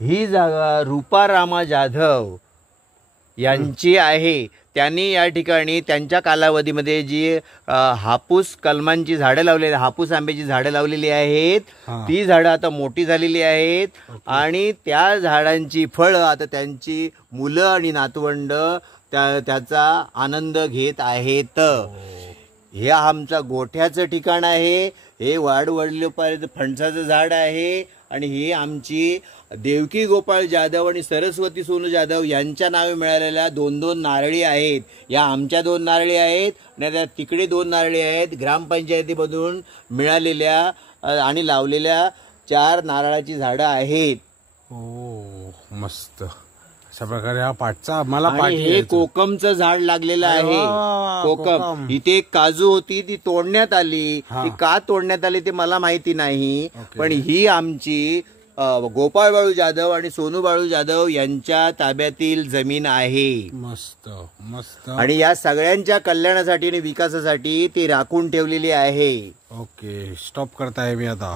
ही जागा रूपारामा जाधव यांची आहे. त्यांनी या ठिकाणी त्यांच्या कालावधीमध्ये जी हापूस कलमांची झाडं लावलेली, हापूस आंब्याची झाडं लावलेली आहेत, ती झाडं आता मोठी झालेली आहेत आणि त्या झाडांची फळं आता त्यांची मुलं आणि नातवंड त्याचा आनंद घेत आहेत. हे आमचा गोठ्याचं ठिकाण आहे. हे वाडवडलोपर्यंत फणसाचं झाड आहे आणि ही आमची देवकी गोपाळ जाधव आणि सरस्वती सोनू जाधव यांच्या नावे मिळालेल्या 2-2 नारळी आहेत. या आमच्या 2 नारळी आहेत आणि त्या तिकडे 2 नारळी आहेत. ग्रामपंचायतीमधून मिळालेल्या आणि लावलेल्या 4 नारळाची झाडं आहेत. मस्त. अशा प्रकारे हा पाठचा मला हे कोकमचं झाड लागलेलं आहे. कोकम. इथे एक काजू होती, ती तोडण्यात आली. ती का तोडण्यात आली ते मला माहिती नाही, पण ही आमची गोपाळ बाळू जाधव आणि सोनू बाळू जाधव यांच्या ताब्यातील जमीन आहे. मस्त मस्त. आणि या सगळ्यांच्या कल्याणासाठी आणि विकासासाठी ती राखून ठेवलेली आहे. ओके, स्टॉप करताय मी आता.